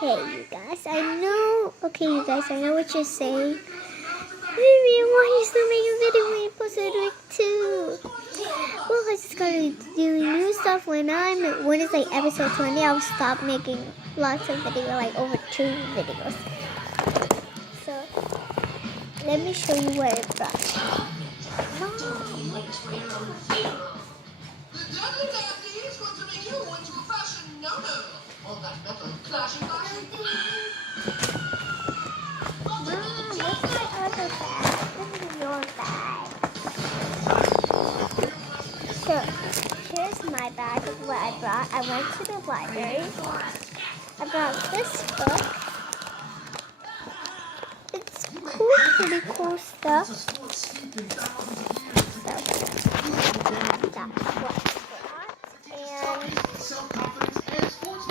Hey, you guys, I know. Okay, you guys, I know what you're saying. Maybe why are you still making a video when you're supposed to do it too? Well, I just gotta be doing new stuff when it's like episode 20. I'll stop making lots of videos, like over 2 videos. So let me show you what it brought. So, here's my bag of what I brought. I went to the library. I brought this book. It's cool, pretty cool stuff. That's what I brought. And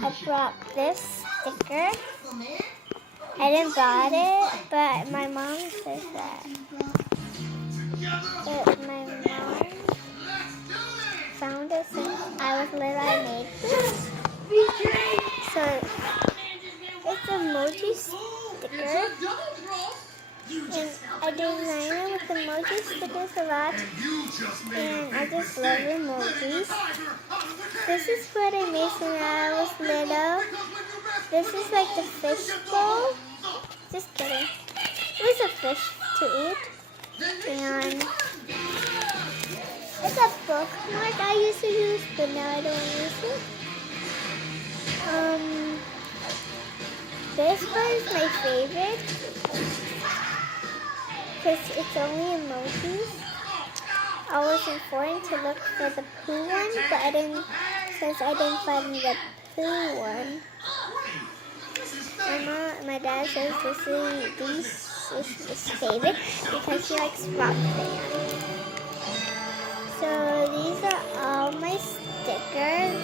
I brought this sticker. I didn't buy it, but my mom says that. My mom found it since I was little. I made this. So it's an emoji sticker. And I designed it with emoji stickers a lot. And I just love emojis. This is what I made when I was little. This is like the fish bowl. Just kidding. It was a fish to eat. And it's a bookmark I used to use, but now I don't use it. This one is my favorite because it's only emojis. I was important to look for the poo one, but since I didn't find the poo one. My dad says this is his favorite because he likes rock band. So these are all my stickers.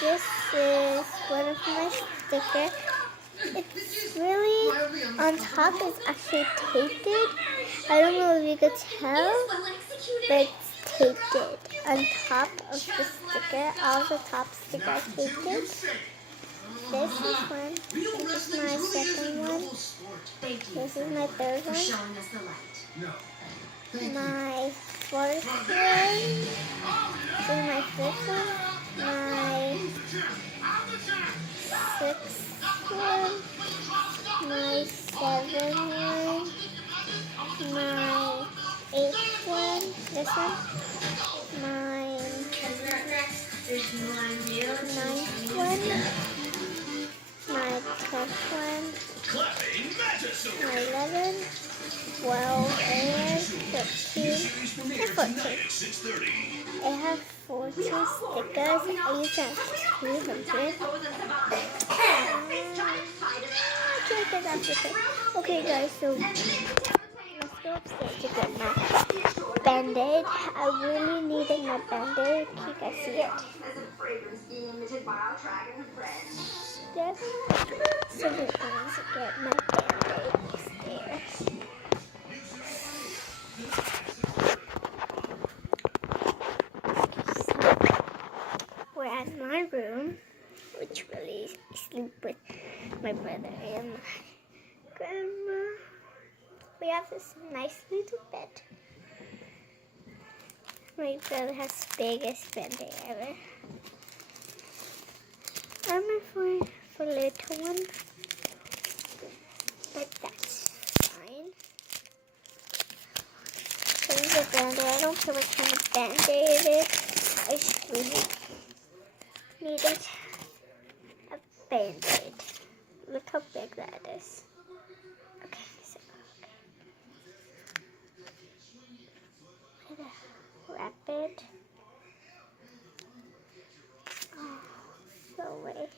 This is one of my stickers. It's really, on top is actually taped. I don't know if you could tell, but it's taped on top of the sticker. All the top stickers taped. This is one. This is my second one. This is my third one. My fourth one. This is my fifth one. My sixth one. My seventh one. My eighth one. This one. My ninth one. My 10th one, my 11, 12, and 13, and 14. I have 14 stickers. I used to have 200. Okay guys, so let's go upstairs to get my Band-Aid. I really needed my Band-Aid. You guys see it? Yes. So we're going to get my Band-Aid upstairs. We're at my room, which really I sleep with my brother and my grandma. We have this nice little bed. My brother has the biggest Band-Aid ever. I'm for little one, but that's fine. This is a Band-Aid. I don't care what kind of Band-Aid it is. I just really needed a Band-Aid. Look how big that is. Okay, so okay. Wrap it. Oh, so wait.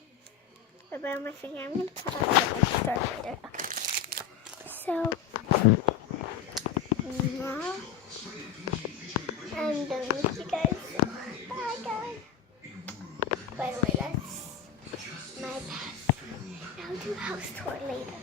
About my finger, I'm going to cut out the start later. Okay. So, now, I'm done with you guys. Bye, guys. By the way, that's my best. Now do house tour later.